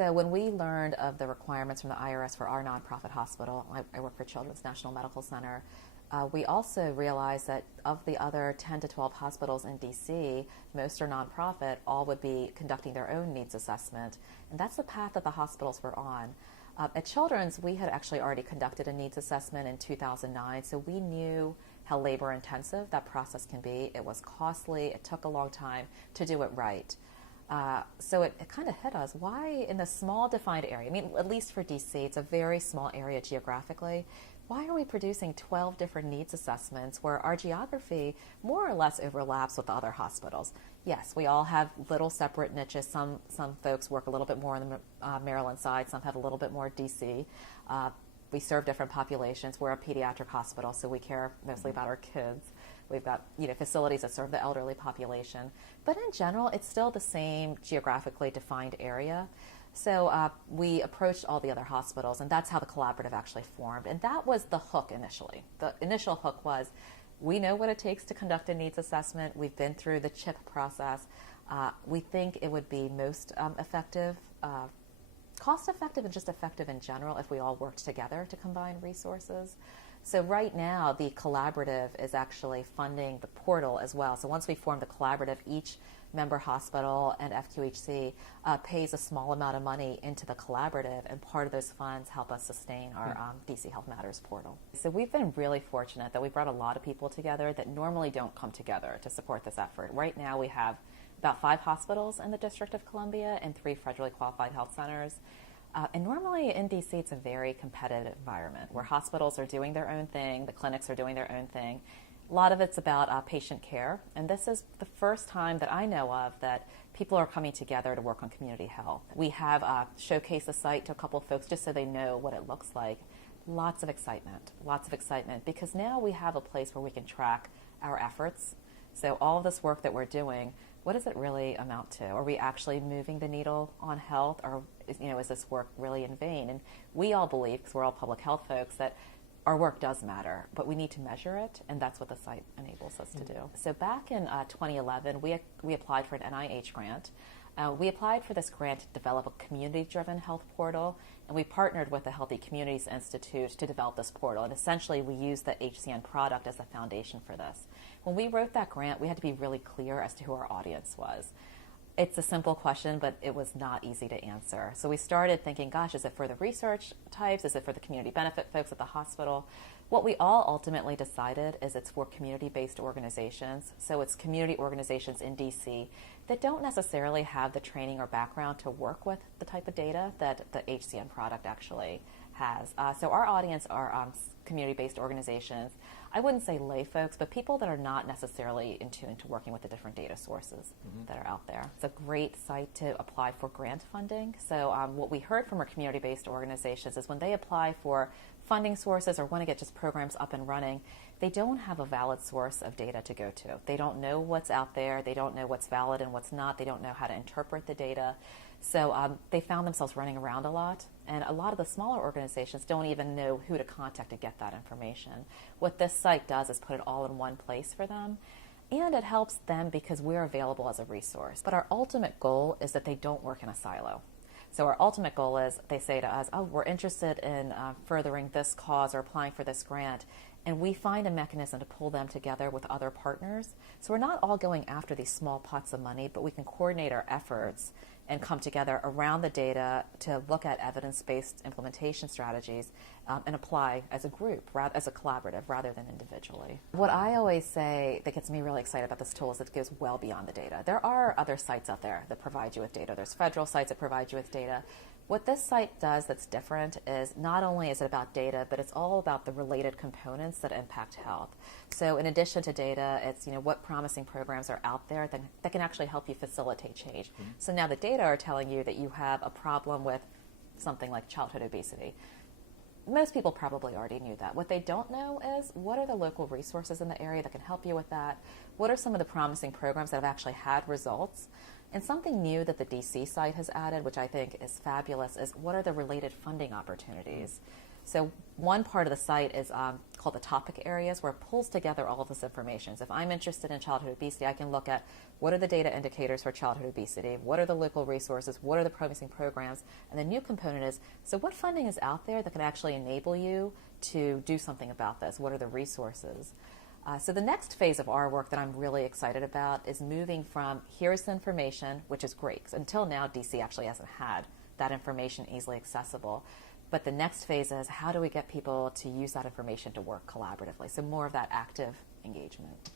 So when we learned of the requirements from the IRS for our nonprofit hospital, I work for Children's National Medical Center, we also realized that of the other 10 to 12 hospitals in DC, most are nonprofit, all would be conducting their own needs assessment. And that's the path that the hospitals were on. At Children's, we had actually already conducted a needs assessment in 2009, so we knew how labor intensive that process can be. It was costly, it took a long time to do it right. So it kind of hit us. Why in this small defined area, I mean, at least for DC, it's a very small area geographically, why are we producing 12 different needs assessments where our geography more or less overlaps with the other hospitals? Yes, we all have little separate niches. Some folks work a little bit more on the Maryland side, some have a little bit more DC. We serve different populations. We're a pediatric hospital, so we care mostly about our kids. We've got facilities that serve the elderly population. But in general, it's still the same geographically defined area. So we approached all the other hospitals, and that's how the collaborative actually formed. And that was the hook initially. The initial hook was, we know what it takes to conduct a needs assessment. We've been through the CHIP process. We think it would be most effective, cost-effective, and just effective in general if we all worked together to combine resources. So right now, the collaborative is actually funding the portal as well. So once we form the collaborative, each member hospital and FQHC pays a small amount of money into the collaborative, and part of those funds help us sustain our DC Health Matters portal. So we've been really fortunate that we brought a lot of people together that normally don't come together to support this effort. Right now we have about 5 hospitals in the District of Columbia and 3 federally qualified health centers. And normally in DC, it's a very competitive environment where hospitals are doing their own thing, the clinics are doing their own thing. A lot of it's about patient care, and this is the first time that I know of that people are coming together to work on community health. We have showcased the site to a couple of folks just so they know what it looks like. Lots of excitement, because now we have a place where we can track our efforts. So all of this work that we're doing, what does it really amount to? Are we actually moving the needle on health, or is this work really in vain? And we all believe, because we're all public health folks, that our work does matter, but we need to measure it, and that's what the site enables us to do. So back in 2011, we applied for an NIH grant. We applied for this grant to develop a community-driven health portal, and we partnered with the Healthy Communities Institute to develop this portal. And essentially, we used the HCN product as the foundation for this. When we wrote that grant, we had to be really clear as to who our audience was. It's a simple question, but it was not easy to answer. So we started thinking, gosh, is it for the research types? Is it for the community benefit folks at the hospital? What we all ultimately decided is it's for community-based organizations. So it's community organizations in DC that don't necessarily have the training or background to work with the type of data that the HCN product actually has. So our audience are community-based organizations. I wouldn't say lay folks, but people that are not necessarily in tune to working with the different data sources that are out there. It's a great site to apply for grant funding. So what we heard from our community-based organizations is when they apply for funding sources or want to get just programs up and running, they don't have a valid source of data to go to. They don't know what's out there. They don't know what's valid and what's not. They don't know how to interpret the data. So they found themselves running around a lot, and a lot of the smaller organizations don't even know who to contact to get that information. What this site does is put it all in one place for them, and it helps them because we're available as a resource. But our ultimate goal is that they don't work in a silo. So our ultimate goal is they say to us, oh, we're interested in furthering this cause or applying for this grant, and we find a mechanism to pull them together with other partners. So we're not all going after these small pots of money, but we can coordinate our efforts and come together around the data to look at evidence-based implementation strategies and apply as a group, as a collaborative, rather than individually. What I always say that gets me really excited about this tool is it goes well beyond the data. There are other sites out there that provide you with data. There's federal sites that provide you with data. What this site does that's different is not only is it about data, but it's all about the related components that impact health. So in addition to data, it's what promising programs are out there that can actually help you facilitate change. So now the data are telling you that you have a problem with something like childhood obesity. Most people probably already knew that. What they don't know is what are the local resources in the area that can help you with that? What are some of the promising programs that have actually had results? And something new that the DC site has added, which I think is fabulous, is what are the related funding opportunities? So one part of the site is called the topic areas, where it pulls together all of this information. So if I'm interested in childhood obesity, I can look at what are the data indicators for childhood obesity, what are the local resources, what are the promising programs, and the new component is, so what funding is out there that can actually enable you to do something about this? What are the resources? So the next phase of our work that I'm really excited about is moving from here's the information, which is great, 'cause until now DC actually hasn't had that information easily accessible. But the next phase is how do we get people to use that information to work collaboratively? So more of that active engagement.